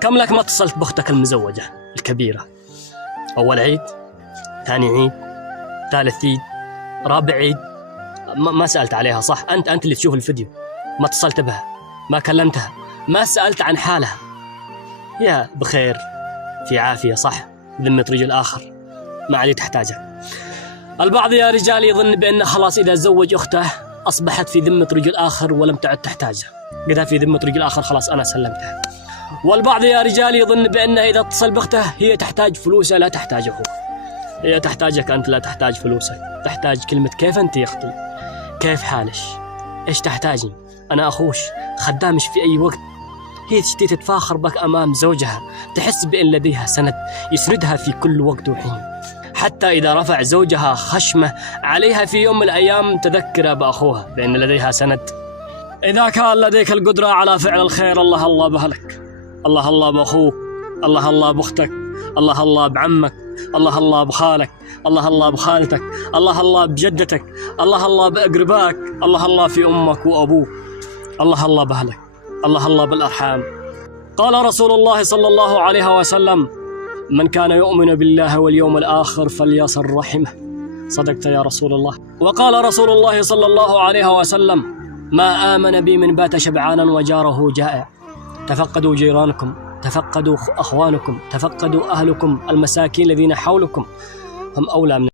كم لك ما اتصلت بأختك المزوجة الكبيرة؟ أول عيد، ثاني عيد، ثالث عيد، رابع عيد، ما سألت عليها صح؟ أنت اللي تشوف الفيديو، ما اتصلت بها، ما كلمتها، ما سألت عن حالها. يا بخير، في عافية صح، ذمة رجل آخر، ما عليه تحتاجه. البعض يا رجال يظن بأنه خلاص إذا زوج أخته أصبحت في ذمة رجل آخر ولم تعد تحتاجه، إذا في ذمة رجل آخر خلاص أنا سلمتها. والبعض يا رجال يظن بأنه إذا اتصل بأخته هي تحتاج فلوسه، لا تحتاجه هو. هي تحتاجك أنت، لا تحتاج فلوسك، تحتاج كلمة كيف أنت يا أختي، كيف حالش، إيش تحتاجين، أنا أخوش خدامش في أي وقت. هي تشتي تتفاخر بك أمام زوجها، تحس بأن لديها سند يسندها في كل وقت وحين، حتى إذا رفع زوجها خشمه عليها في يوم من الأيام تذكر بأخوها بأن لديها سند. إذا كان لديك القدرة على فعل الخير، الله الله بأهلك، الله الله بأخوك، الله الله بأختك، الله الله بعمك، الله الله بخالك، الله الله بخالتك، الله الله بجدتك، الله الله بأقربائك، الله الله في أمك وأبوك، الله الله بأهلك، الله الله بالأرحام. قال رسول الله صلى الله عليه وسلم: من كان يؤمن بالله واليوم الآخر فليصل رحمه. صدقت يا رسول الله. وقال رسول الله صلى الله عليه وسلم: ما آمن بي من بات شبعانا وجاره جائع. تفقدوا جيرانكم، تفقدوا أخوانكم، تفقدوا أهلكم، المساكين الذين حولكم هم أولى من